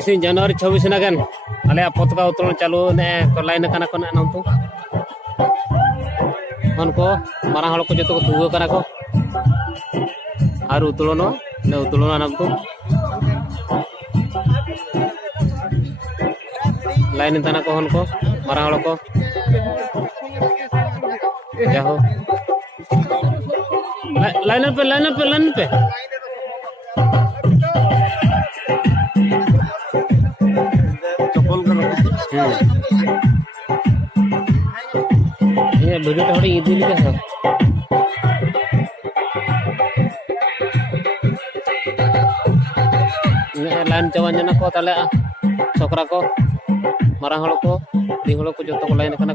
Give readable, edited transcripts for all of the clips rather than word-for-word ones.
तीन जनवरी 26 नगन अले पताका उत्तोलन चालू ने को लाइन कना को नाम तो उनको मारा हड़ को जतो को तुगो कना को आर उत्तोलन ने उत्तोलन नाम तो लाइन तना को उनको मारा हड़ को जाओ लाइन पे ये वीडियो थोड़ी इजी लिखा है लाइन चवन जना को ताले छोकरा को मारा हड़ को दिहड़ को जतो को लाइन कना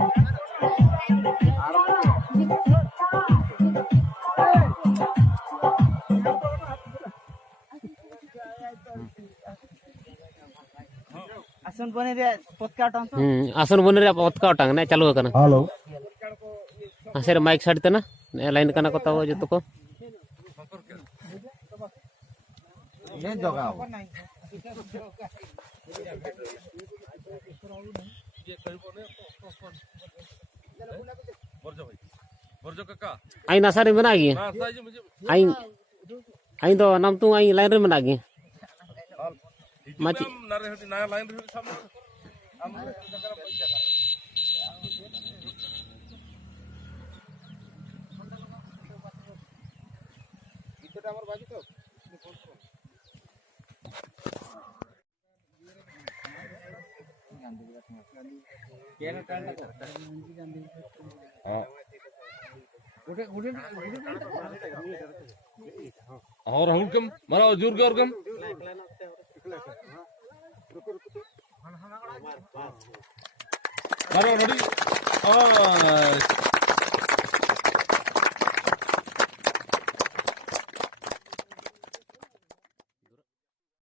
आसन बने रे पतका टांग आसन बने रे पतका टांग ने चालू करना हेलो आसे माइक साइड तना ने लाइन कना को ताव जतो को ये जगह आई नासारे बना गई आई तो नाम तू आई लाइन रे बना गई माची नया लाइन रे सामने इतटा हमर बाजी तो केना टांडा करता हां उड़े और हम कम मारा जोर कर कम मारो रेडी